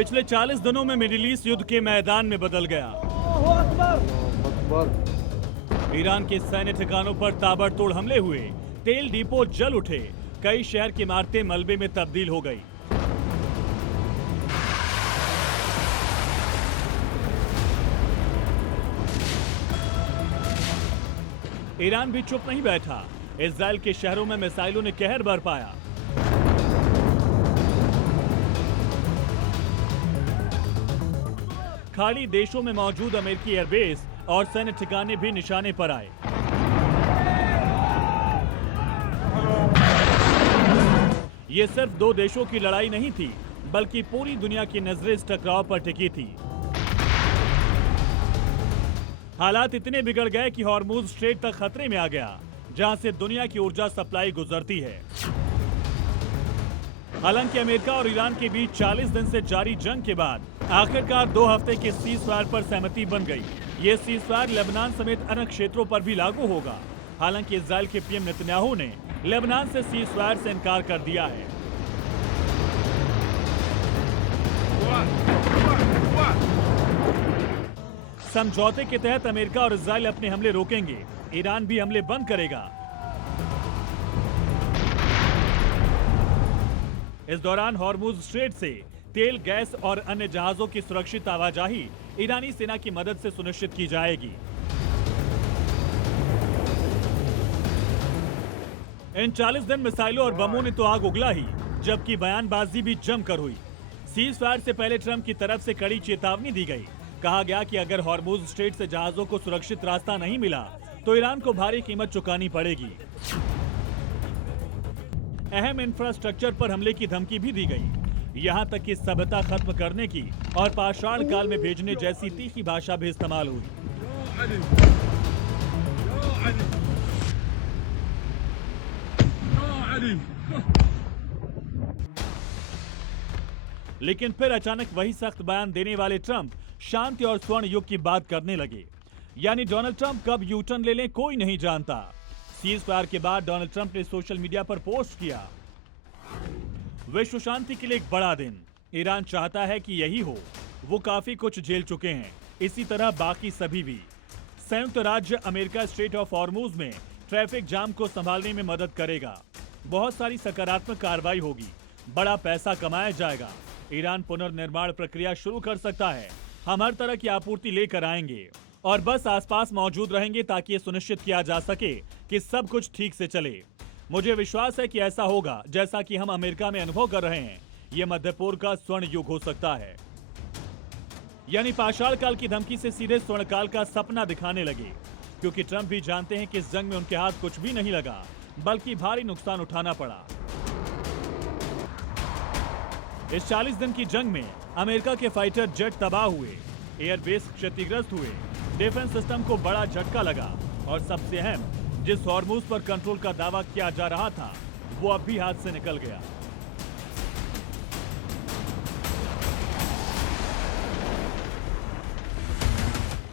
पिछले 40 दिनों में मिडिल ईस्ट युद्ध के मैदान में बदल गया। ईरान के सैन्य ठिकानों पर ताबड़तोड़ हमले हुए, तेल डिपो जल उठे, कई शहर की इमारतें मलबे में तब्दील हो गई। ईरान भी चुप नहीं बैठा। इजराइल के शहरों में मिसाइलों ने कहर बरपाया। खाड़ी देशों में मौजूद अमेरिकी एयरबेस और सैन्य ठिकाने भी निशाने पर आए। ये सिर्फ दो देशों की लड़ाई नहीं थी, बल्कि पूरी दुनिया की नजरें इस टकराव पर टिकी थी। हालात इतने बिगड़ गए कि हॉर्मुज स्ट्रेट तक खतरे में आ गया, जहां से दुनिया की ऊर्जा सप्लाई गुजरती है। हालांकि अमेरिका और ईरान के बीच 40 दिन से जारी जंग के बाद आखिरकार 2 हफ्ते के सीज़फायर पर सहमति बन गई। ये सीज़फायर लेबनान समेत अन्य क्षेत्रों पर भी लागू होगा। हालांकि इजराइल के पीएम नेतन्याहू ने लेबनान से सीज़फायर से इनकार कर दिया है। समझौते के तहत अमेरिका और इजराइल अपने हमले रोकेंगे, ईरान भी हमले बंद करेगा। इस दौरान हॉर्मुज स्ट्रेट से तेल, गैस और अन्य जहाजों की सुरक्षित आवाजाही ईरानी सेना की मदद से सुनिश्चित की जाएगी। इन 40 दिन मिसाइलों और बमों ने तो आग उगला ही, जबकि बयानबाजी भी जमकर हुई। सीज़फायर से पहले ट्रंप की तरफ से कड़ी चेतावनी दी गई। कहा गया कि अगर हॉर्मुज स्ट्रेट से जहाजों को सुरक्षित रास्ता नहीं मिला तो ईरान को भारी कीमत चुकानी पड़ेगी। अहम इंफ्रास्ट्रक्चर पर हमले की धमकी भी दी गई। यहां तक कि सभ्यता खत्म करने की और पाषाण काल में भेजने जैसी तीखी भाषा भी इस्तेमाल हुई। लेकिन फिर अचानक वही सख्त बयान देने वाले ट्रंप शांति और स्वर्ण युग की बात करने लगे। यानी डोनाल्ड ट्रंप कब यू टर्न ले लें कोई नहीं जानता। सीज़फायर के बाद डोनाल्ड ट्रंप ने सोशल मीडिया पर पोस्ट किया, विश्व शांति के लिए एक बड़ा दिन। ईरान चाहता है कि यही हो। वो काफी कुछ झेल चुके हैं, इसी तरह बाकी सभी भी। संयुक्त राज्य अमेरिका स्ट्रेट ऑफ हॉर्मुज में ट्रैफिक जाम को संभालने में मदद करेगा। बहुत सारी सकारात्मक कार्रवाई होगी, बड़ा पैसा कमाया जाएगा। ईरान पुनर्निर्माण प्रक्रिया शुरू कर सकता है। हम हर तरह की आपूर्ति लेकर आएंगे और बस आसपास मौजूद रहेंगे ताकि ये सुनिश्चित किया जा सके कि सब कुछ ठीक से चले। मुझे विश्वास है कि ऐसा होगा जैसा कि हम अमेरिका में अनुभव कर रहे हैं। ये मध्य पूर्व का स्वर्ण युग हो सकता है। यानी पाषाण काल की धमकी से सीधे स्वर्ण काल का सपना दिखाने लगे, क्योंकि ट्रंप भी जानते हैं कि इस जंग में उनके हाथ कुछ भी नहीं लगा, बल्कि भारी नुकसान उठाना पड़ा। इस 40 दिन की जंग में अमेरिका के फाइटर जेट तबाह हुए, एयरबेस क्षतिग्रस्त हुए, डिफेंस सिस्टम को बड़ा झटका लगा और सबसे अहम, जिस हॉर्मुज पर कंट्रोल का दावा किया जा रहा था वो अब भी हाथ से निकल गया।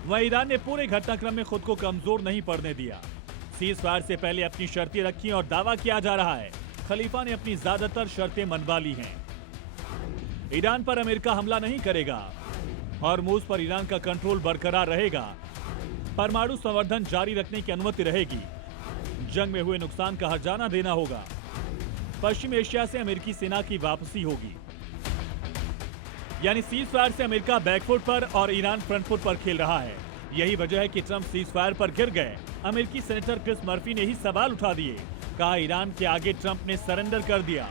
वह ईरान ने पूरे घटनाक्रम में खुद को कमजोर नहीं पड़ने दिया। सीज़फायर से पहले अपनी शर्तें रखी और दावा किया जा रहा है खलीफा ने अपनी ज्यादातर शर्तें मनवा ली हैं। ईरान पर अमेरिका हमला नहीं करेगा, हॉर्मुज पर ईरान का कंट्रोल बरकरार रहेगा, परमाणु संवर्धन जारी रखने की अनुमति रहेगी, जंग में हुए नुकसान का हर्जाना देना होगा, पश्चिम एशिया से अमेरिकी सेना की वापसी होगी। यानी सीज़फायर से अमेरिका बैकफुट पर और ईरान फ्रंट फुट पर खेल रहा है। यही वजह है कि ट्रंप सीज़फायर पर गिर गए। अमेरिकी सेनेटर क्रिस मर्फी ने ही सवाल उठा दिए, कहा ईरान के आगे ट्रंप ने सरेंडर कर दिया।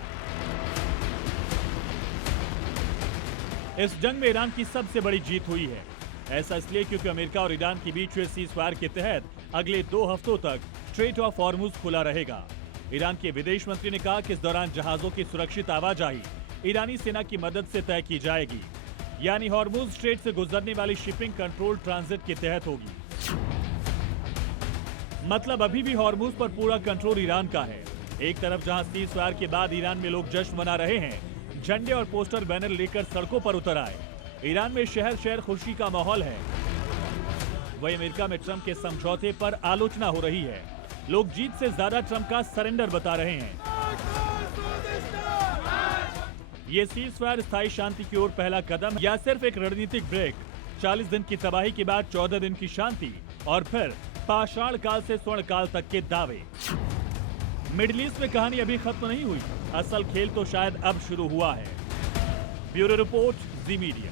इस जंग में ईरान की सबसे बड़ी जीत हुई है। ऐसा इसलिए क्योंकि अमेरिका और ईरान के बीच हुए सीज़फायर के तहत अगले 2 हफ्तों तक स्ट्रेट ऑफ हॉर्मुज खुला रहेगा। ईरान के विदेश मंत्री ने कहा कि इस दौरान जहाजों की सुरक्षित आवाजाही ईरानी सेना की मदद से तय की जाएगी। यानी हॉर्मुज स्ट्रेट से गुजरने वाली शिपिंग कंट्रोल ट्रांजिट के तहत होगी। मतलब अभी भी हॉर्मुज पर पूरा कंट्रोल ईरान का है। एक तरफ जहां सीज़फायर के बाद ईरान में लोग जश्न मना रहे हैं, झंडे और पोस्टर बैनर लेकर सड़कों पर उतर आए, ईरान में शहर शहर खुशी का माहौल है। वही अमेरिका में ट्रंप के समझौते पर आलोचना हो रही है। लोग जीत से ज्यादा ट्रंप का सरेंडर बता रहे हैं। ये सीज़फायर स्थायी शांति की ओर पहला कदम या सिर्फ एक रणनीतिक ब्रेक? 40 दिन की तबाही के बाद 14 दिन की शांति और फिर पाषाण काल से स्वर्ण काल तक के दावे। मिडिल ईस्ट में कहानी अभी खत्म नहीं हुई, असल खेल तो शायद अब शुरू हुआ है। ब्यूरो रिपोर्ट, जी मीडिया।